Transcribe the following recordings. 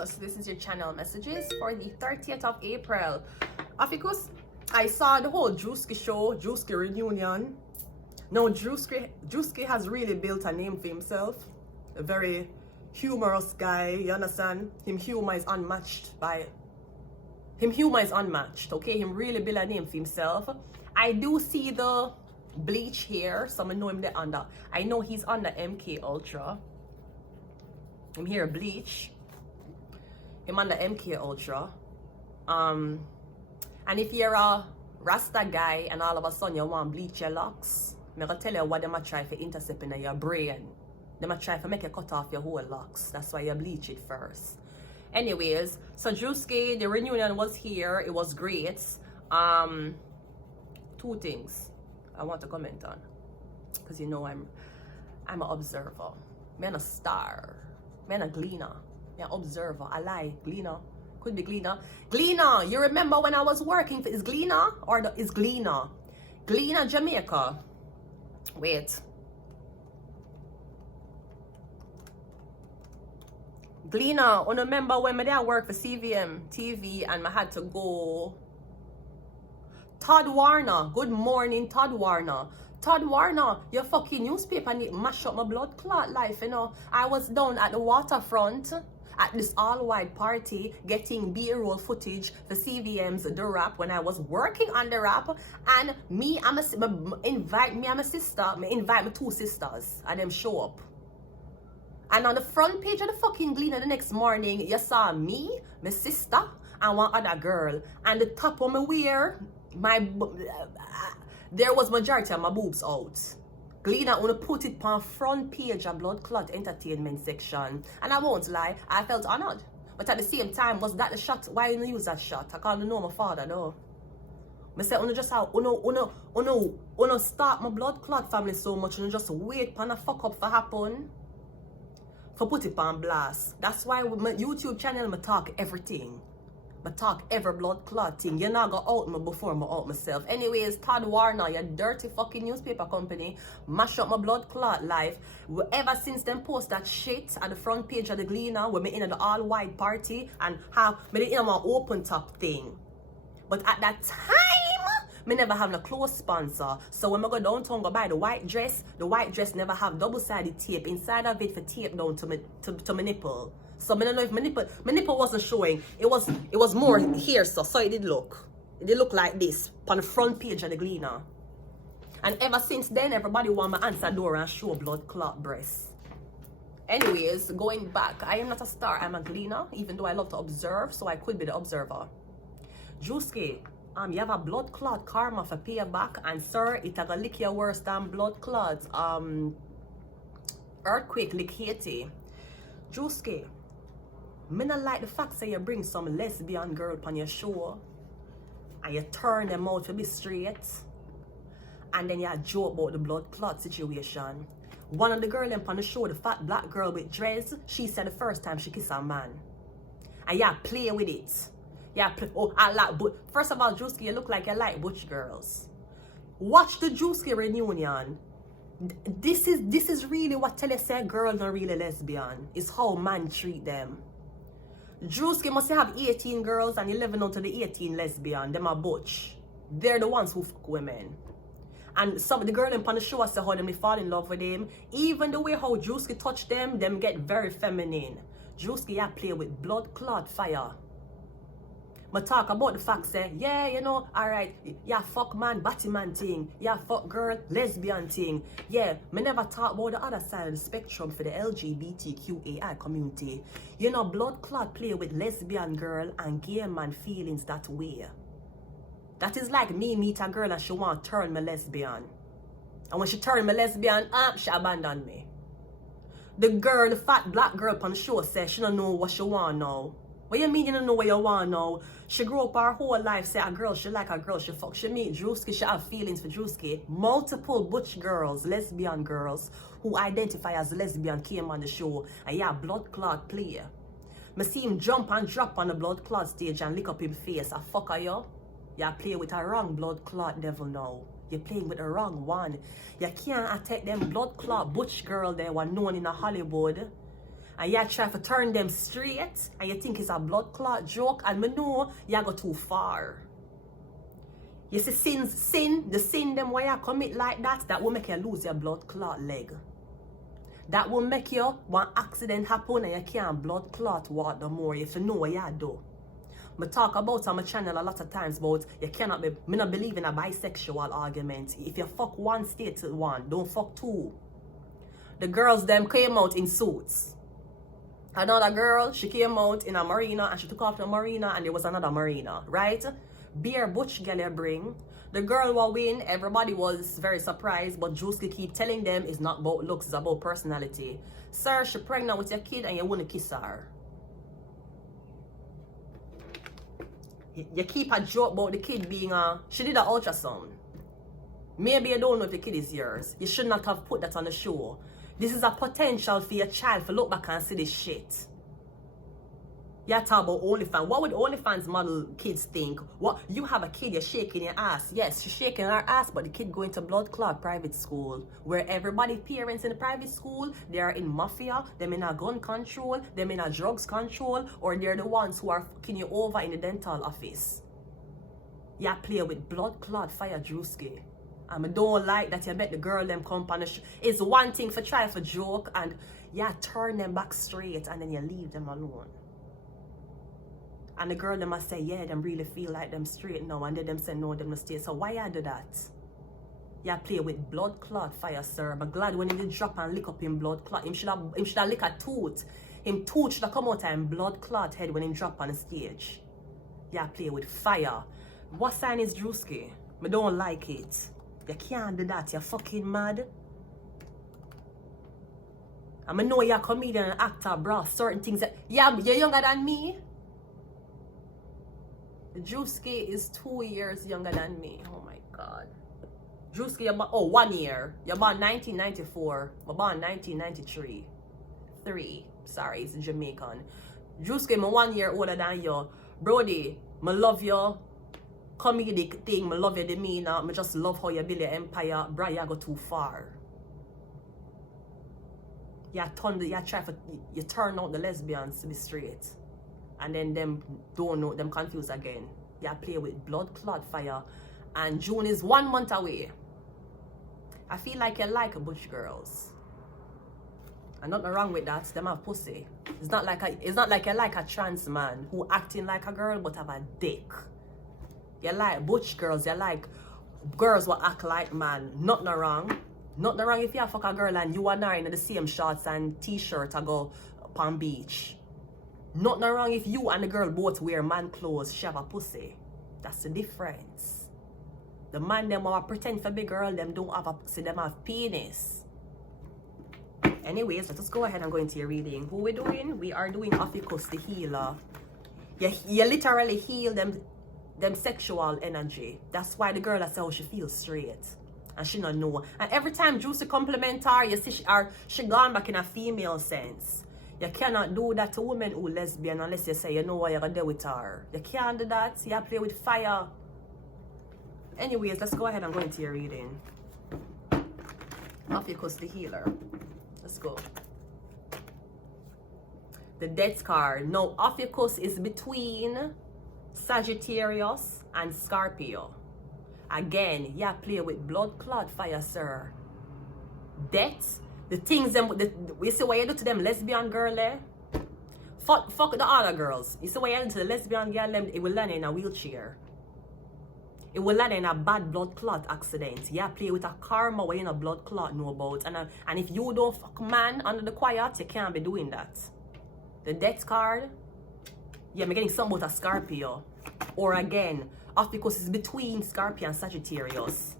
OPHIUCHUS. This is your channel messages for the 30th of April. OPHIUCHUS, I saw the whole Drewski show, Drewski reunion. Now Drewski has really built a name for himself. A very humorous guy, you understand? Him humor is unmatched, okay? Him really build a name for himself. I do see the bleach here, so I know him there under. I know he's under MK Ultra. I'm here bleach. Him under MK Ultra. And if you're a Rasta guy and all of a sudden you want bleach your locks, I'm gonna tell you what them a try for intercept in your brain. Them a try for make you cut off your whole locks. That's why you bleach it first. Anyways, so Drewski, the reunion was here. It was great. Two things I want to comment on, because you know I'm an observer. Man a star. Man a gleaner. Man observer. I lie. Gleaner. Could be Gleaner. Gleaner, you remember when I was working for, is Gleaner or is Gleaner? Gleaner, Jamaica. Wait. Gleaner, I remember when I worked for CVM TV and I had to go. Todd Warner, good morning, Todd Warner. Todd Warner, your fucking newspaper need mash up my blood clot life, you know. I was down at the waterfront at this all-white party getting B-roll footage for CVM's The Rap when I was working on The Rap, and invite my two sisters and them show up. And on the front page of the fucking Gleaner the next morning, you saw me, my sister, and one other girl. And the top of my wear, there was majority of my boobs out. Gleaner wanna put it on front page of Blood Clot Entertainment section. And I won't lie, I felt honored. But at the same time, was that the shot? Why you use that shot? I can't know my father though. I say, just how uno start my blood clot family so much, and just wait for a fuck up for happen. For put it on blast. That's why with my YouTube channel I talk everything. I talk every blood clot thing. You're not gonna out me before I out myself. Anyways, Todd Warner, your dirty fucking newspaper company, mash up my blood clot life. Ever since them post that shit at the front page of the Gleaner, where me in the all-white party and have me in my open top thing. But at that time, me never have no close sponsor. So when I go downtown go buy the white dress never have double-sided tape inside of it for tape down to my nipple. So I don't know if my nipple wasn't showing. It was more here, so it did look. It did look like this on the front page of the Gleaner. And ever since then, everybody want my answer door and show blood clot breasts. Anyways, going back, I am not a star, I'm a Gleaner, even though I love to observe, so I could be the observer. Drewski, you have a blood clot karma for pay back, and sir, it a gonna lick you worse than blood clots. Earthquake lick Haiti. Drewski, me not like the fact that you bring some lesbian girl on your show and you turn them out to be straight, and then you joke about the blood clot situation. One of the girls on the show, the fat black girl with dreads, she said the first time she kissed a man, and you play with it. Yeah, I like, but first of all, Drewski, you look like you like butch girls. Watch the Drewski reunion. This is really what tell you say girls are really lesbian. It's how man treat them. Drewski must have 18 girls and 11 out of the 18 lesbian. Them are butch. They're the ones who fuck women. And some of the girls on the show say how them fall in love with them. Even the way how Drewski touch them get very feminine. Drewski, yeah, play with blood clot fire. I talk about the fact say, yeah, you know, alright, yeah, fuck man, batty man thing, yeah, fuck girl, lesbian thing. Yeah, me never talk about the other side of the spectrum for the LGBTQAI community. You know, blood clot play with lesbian girl and gay man feelings that way. That is like me meet a girl and she want to turn me lesbian. And when she turn me lesbian, she abandon me. The girl, the fat black girl on the show says she don't know what she want now. What you mean you don't know what you want now? She grew up her whole life, say a girl, she like a girl, she fuck. She meet Drewski, she have feelings for Drewski. Multiple butch girls, lesbian girls, who identify as lesbian came on the show. And yeah, blood clot play. Me see him jump and drop on the blood clot stage and lick up him face. A fuck are you? You play with a wrong blood clot devil now. You're playing with the wrong one. You can't attack them blood clot butch girl there were known in Hollywood and you try to turn them straight, and you think it's a blood clot joke, and me know you go too far. You see, the sin them why you commit like that will make you lose your blood clot leg. That will make you one accident happen and you can't blood clot walk no more if you know what you do. I talk about on my channel a lot of times about you cannot be, me not believe in a bisexual argument. If you fuck one, stay to one, don't fuck two. The girls them came out in suits. Another girl, she came out in a marina and she took off the marina and there was another marina, right? Beer butch girl you bring. The girl will win, everybody was very surprised, but Juicy keep telling them it's not about looks, it's about personality. Sir, she pregnant with your kid and you want to kiss her. You keep a joke about the kid being she did an ultrasound. Maybe you don't know if the kid is yours. You should not have put that on the show. This is a potential for your child to look back and see this shit. You talk about OnlyFans. What would OnlyFans model kids think? What, you have a kid, you're shaking your ass. Yes, she's shaking her ass, but the kid going to blood clot private school, where everybody parents in the private school, they are in mafia, they're in a gun control, they're in a drugs control, or they're the ones who are fucking you over in the dental office. You play with blood clot fire Drewski. And I don't like that you bet the girl them come on the it's one thing for try for joke and you turn them back straight and then you leave them alone. And the girl them must say, yeah, them really feel like them straight now. And then them say, no, them must stay. So why you do that? You play with blood clot fire, sir. But glad when he did drop and lick up him blood clot. Him should have lick a tooth. Him tooth should have come out and blood clot head when he drop on the stage. You play with fire. What sign is Drewski? I don't like it. You can't do that. You're fucking mad. I know you're a comedian and actor, bro. Certain things that... Yeah, you're younger than me. Drewski is 2 years younger than me. Oh my god. Drewski, you're born, 1 year. You're born 1994. You're born 1993. 3. Sorry, it's Jamaican. Drewski, I'm 1 year older than you. Brody, I love you. Comedic thing, I love your demeanor. I just love how you build your empire. Bro, you go too far. You turn out the lesbians to be straight. And then them don't know, them confused again. You play with blood clot fire. And June is 1 month away. I feel like you like butch girls. And nothing wrong with that. Them have pussy. It's not like you like a trans man who acting like a girl but have a dick. You like butch girls. You like girls who act like man. Nothing wrong. Nothing wrong if you fuck a girl and you and her in the same shorts and t-shirt to go upon beach. Nothing wrong if you and the girl both wear man clothes, she have a pussy. That's the difference. The man them will pretend for big girl, them don't have a pussy, them have penis. Anyways, let us go ahead and go into your reading. Who we doing? We are doing OPHIUCHUS the healer. You literally heal them sexual energy. That's why the girl that's how she feels straight. And she not know. And every time Juicy compliment her, you see she gone back in a female sense. You cannot do that to women who lesbian unless you say you know what you're going to do with her. You can't do that. You play with fire. Anyways, let's go ahead and go into your reading. OPHIUCHUS the healer. Let's go. The Death card. Now, OPHIUCHUS is between Sagittarius and Scorpio. Again, you play with blood clot fire, sir. Death. The things them, you see what you do to them lesbian girl there? Fuck the other girls. You see what you do to the lesbian girl them, it will land in a wheelchair. It will land in a bad blood clot accident. You play with a karma where you know blood clot know about. And if you don't fuck man under the quiet, you can't be doing that. The Death card, yeah, I'm getting something about a Scorpio. Or again, OPHIUCHUS is between Scorpio and Sagittarius.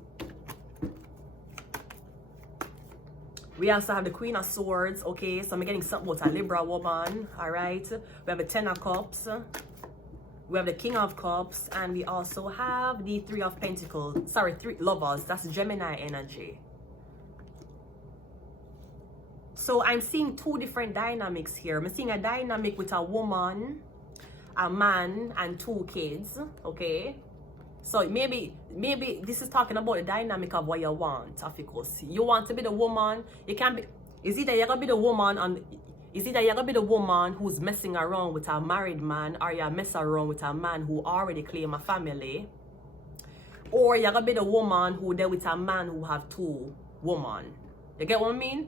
We also have the Queen of Swords, okay? So I'm getting something about a Libra woman, all right? We have the Ten of Cups. We have the King of Cups. And we also have the Three of Pentacles. Sorry, Three Lovers. That's Gemini energy. So I'm seeing two different dynamics here. I'm seeing a dynamic with a woman, a man, and 2 kids, okay? So maybe this is talking about the dynamic of what you want, OPHIUCHUS. You want to be the woman. You can be, it's either you're gonna be the woman and Is either you're gonna be the woman who's messing around with a married man, or you're messing around with a man who already claim a family, or you're gonna be the woman who there with a man who have two women. You get what I mean?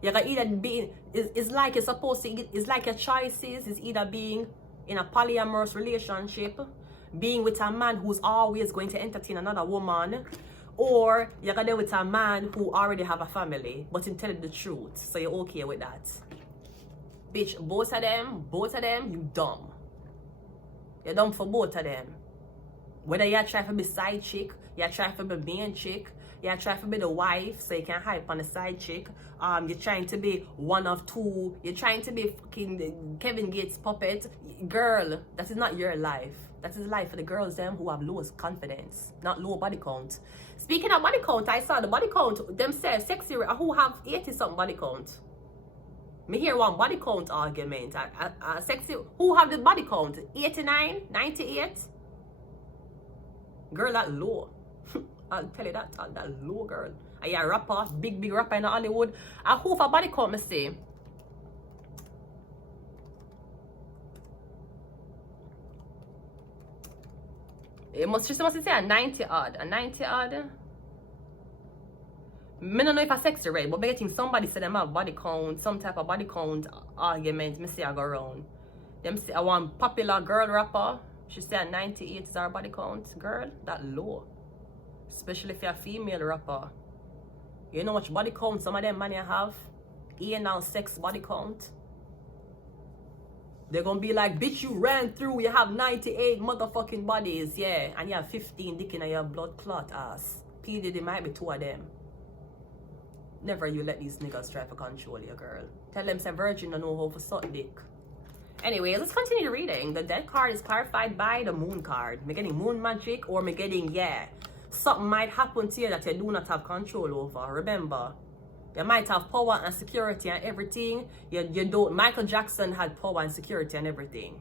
You're gonna either be, it's like you're supposed to, it's like your choices is either being in a polyamorous relationship, being with a man who's always going to entertain another woman, or you're gonna be with a man who already have a family, but in telling the truth, so you're okay with that. Bitch, both of them, you dumb. You're dumb for both of them. Whether you're trying to be side chick, you're trying to be main chick, you're trying to be the wife so you can hype on the side chick, you're trying to be one of two, you're trying to be fucking Kevin Gates puppet. Girl, that is not your life. That is life for the girls them who have lowest confidence, not low body count. Speaking of body count, I saw the body count themselves, sexy, who have 80 something body count. Me hear one body count argument. Sexy, who have the body count? 89, 98? Girl, that low. I'll tell you that low, girl. Are you a rapper, big rapper in Hollywood? And who for body count, me say? She must say a 90 odd. A 90 odd. I don't know if I sexy right, but I think somebody said them have body count, some type of body count argument. Me say I go around. Them say I want popular girl rapper. She said 98 is our body count. Girl, that low. Especially if you're a female rapper. You know how much body count some of them man you have? Anal sex body count. They're gonna be like, bitch, you ran through, you have 98 motherfucking bodies, yeah, and you have 15 dick in your blood clot ass. P. Diddy might be two of them. Never you let these niggas try to control you, girl. Tell them say virgin don't know how to suck dick. Anyway, let's continue reading. The death card is clarified by the moon card. Me getting moon magic, or me getting, yeah, something might happen to you that you do not have control over. Remember, you might have power and security and everything. You don't. Michael Jackson had power and security and everything.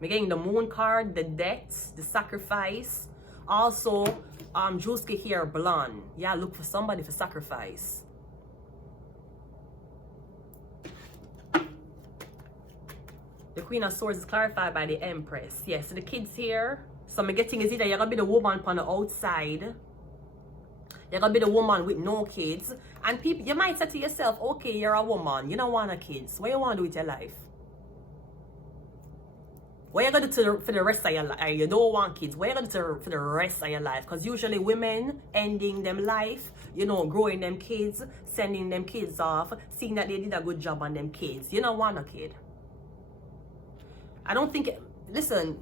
Me getting the moon card, the death, the sacrifice. Also, Drewski here, blonde. Yeah, look for somebody for sacrifice. The Queen of Swords is clarified by the Empress. Yes, yeah, so the kids here. So I'm getting is either you're gonna be the woman on the outside. You're gonna be the woman with no kids. And people, you might say to yourself, okay, you're a woman, you don't want a kids. What you want to do with your life? What you gonna do for the rest of your life? You don't want kids. What you gonna do for the rest of your life? Because usually women ending them life, you know, growing them kids, sending them kids off, seeing that they did a good job on them kids. You don't want a kid. I don't think, listen,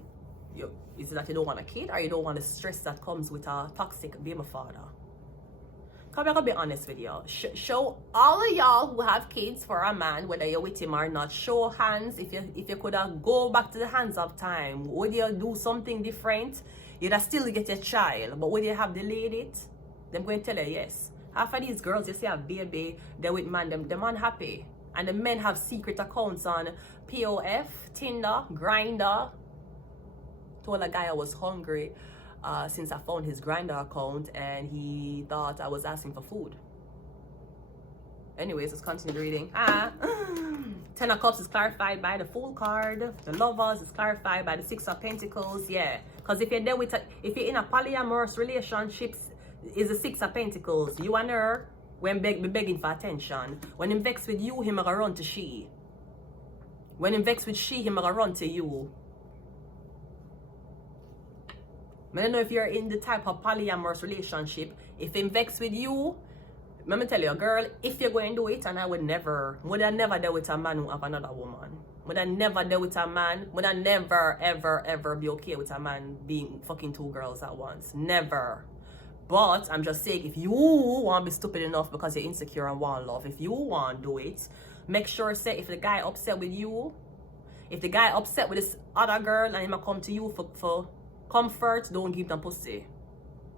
is it that you don't want a kid, or you don't want the stress that comes with a toxic baby father? Come I'm gonna be honest with y'all. Show all of y'all who have kids for a man, whether you're with him or not, show hands. If you could go back to the hands of time, would you do something different? You'd still get your child, but would you have delayed it? Them going to tell you yes. Half of these girls you see a baby, they're with man, the man happy. And the men have secret accounts on POF, Tinder, Grindr. Told a guy I was hungry since I found his Grindr account, and he thought I was asking for food. Anyways, let's continue reading. Ten of Cups is clarified by the Fool card. The Lovers is clarified by the Six of Pentacles. Yeah, because if you're there with if you're in a polyamorous relationships, is the Six of Pentacles. You and her when be begging for attention. When him vex with you, him gonna run to she. When him vex with she, him gonna run to you. I don't know if you're in the type of polyamorous relationship. If him vex with you, let me tell you, girl, if you're going to do it, and I would never deal with a man who have another woman. Would I never deal with a man? Would I never, ever be okay with a man being fucking two girls at once? Never. But I'm just saying, if you want to be stupid enough because you're insecure and want love, if you want to do it, make sure, say, if the guy upset with you, if the guy upset with this other girl and he come to you for comfort, don't give them pussy.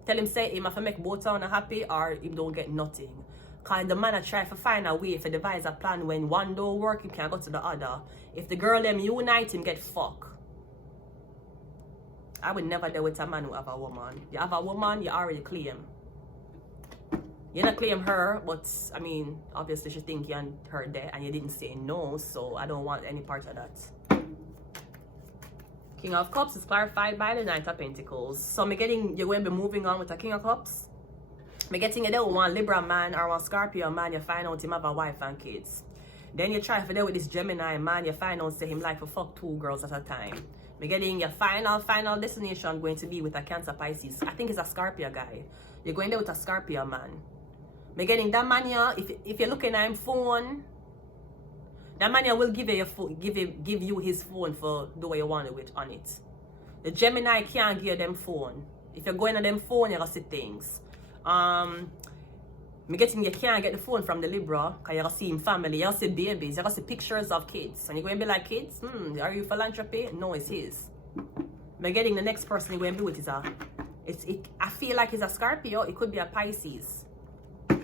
Tell him, say, him have to make both of them happy, or him don't get nothing. Because the man try to find a way to devise a plan when one don't work, he can go to the other. If the girl them unite, him get fucked. I would never deal with a man who have a woman. You have a woman, you already claim. You not claim her, but I mean, obviously she think you and her there and you didn't say no, so I don't want any part of that. King of Cups is clarified by the Knight of Pentacles. So you're going to be moving on with a King of Cups. I'm getting you there with one Libra man or one Scorpio man, you find out him have a wife and kids. Then you try for there with this Gemini man, you find out say him like to fuck 2 girls at a time. I'm getting your final destination going to be with a Cancer Pisces. I think it's a Scorpio guy. You're going there with a Scorpio man. I'm getting that man here, if you're looking at him phone, that man here will give you your phone, give you his phone for the way you want it with on it. The Gemini can't give you them phone. If you're going on them phone, you're gonna see things. Me getting you can't get the phone from the Libra because you're gonna see him family, you're gonna see babies, you're gonna see pictures of kids. And you're going to be like, kids, are you philanthropy? No, it's his. Me getting the next person you're going to be with is I feel like it's a Scorpio, it could be a Pisces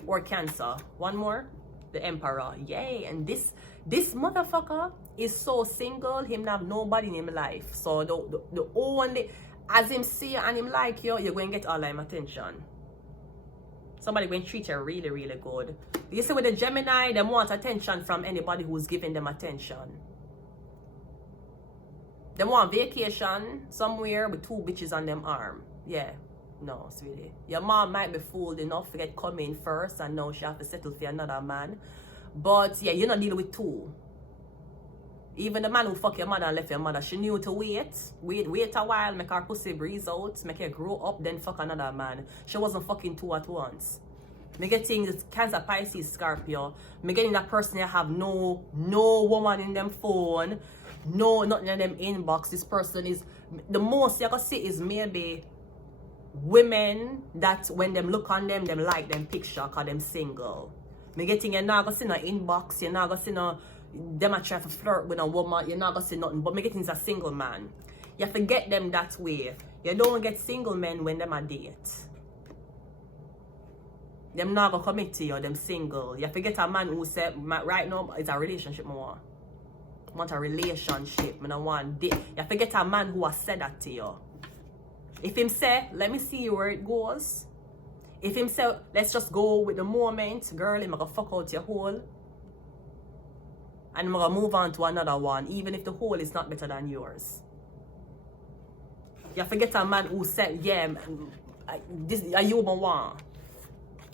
or Cancer. One more, the Emperor. Yay! And this motherfucker is so single, him have nobody in his life. So the only, as him see you and him like you, you're going to get all of him attention. Somebody going to treat you really, really good. You see with the Gemini, they want attention from anybody who's giving them attention. They want vacation somewhere with 2 bitches on them arm. Yeah. No, sweetie. Your mom might be fooled enough to get come in first and now she have to settle for another man. But yeah, you're not dealing with 2. Even the man who fuck your mother and left your mother, she knew to wait a while, make her pussy breeze out, make her grow up, then fuck another man. She wasn't fucking 2 at once. Me getting this Cancer, Pisces, Scorpio. Me getting that person that have no woman in them phone, nothing in them inbox. This person is, the most you can see is maybe women that when them look on them like them picture cause them single. Me getting you're not gonna see no inbox, you're not gonna see no them a try to flirt with a woman, you're not gonna see nothing, but me getting is a single man. You have to get them that way. You don't get single men when them a date. Them not gonna commit to you, them single. You have to get a man who said right now it's a relationship more. I want a relationship, I don't want date. You have to get a man who has said that to you. If him say, let me see where it goes. If him say, let's just go with the moment, girl, I'm gonna fuck out your hole. And I'm gonna move on to another one, even if the hole is not better than yours. You have to get a man who said, yeah, this are you want.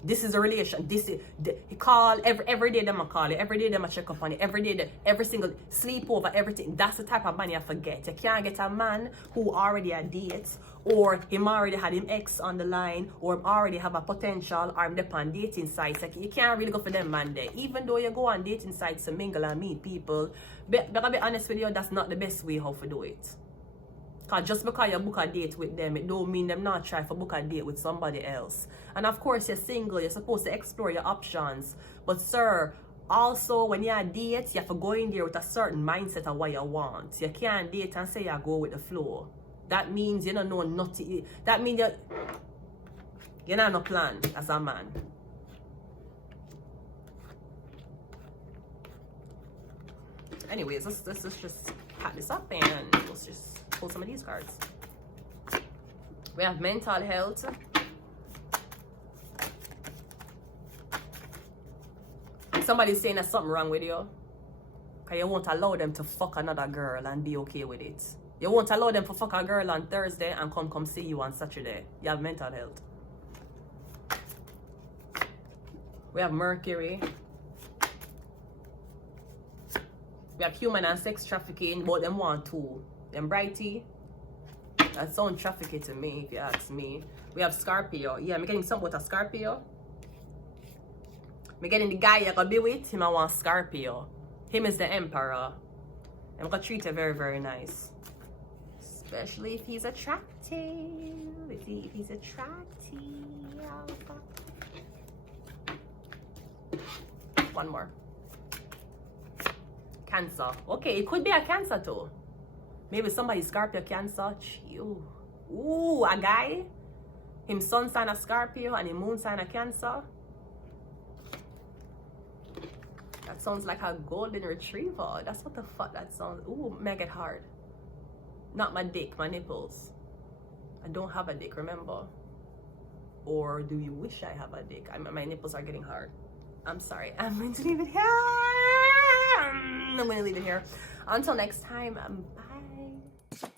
This is a relation. He call every day them a call you, every day them a check up on you, every day every single sleepover, everything. That's the type of man you have to get. You can't get a man who already had dates, or him already had him ex on the line, or him already have a potential, or him on dating sites. Like, you can't really go for them man there. Even though you go on dating sites to mingle and meet people, but to be honest with you, that's not the best way how to do it. Because just because you book a date with them, it don't mean them not try to book a date with somebody else. And of course, you're single, you're supposed to explore your options. But sir, also when you're dating, you have to go in there with a certain mindset of what you want. You can't date and say you go with the flow. That means you don't know nothing. That means you're not no plan as a man. Anyways, let's just pack this up and let's just pull some of these cards. We have mental health. If somebody's saying there's something wrong with you, because you won't allow them to fuck another girl and be okay with it. You won't allow them to fuck a girl on Thursday and come see you on Saturday. You have mental health. We have Mercury. We have human and sex trafficking, but them want to. Them brighty. That sounds trafficking to me, if you ask me. We have Scorpio. Yeah, I'm getting something with a Scorpio. I'm getting the guy you're gonna be with, him I want Scorpio. Him is the Emperor. I'm gonna treat him very, very nice. Especially if he's attractive. If he's attractive. One more. Cancer. Okay, it could be a Cancer too. Maybe somebody Scorpio Cancer. Ooh, a guy. Him sun sign a Scorpio and him moon sign a Cancer. That sounds like a golden retriever. That's what the fuck that sounds. Ooh, make it hard. Not my dick, my nipples. I don't have a dick, remember? or do you wish I have a dick? My nipples are getting hard. I'm sorry. I'm going to leave it here. I'm going to leave it here. Until next time, bye.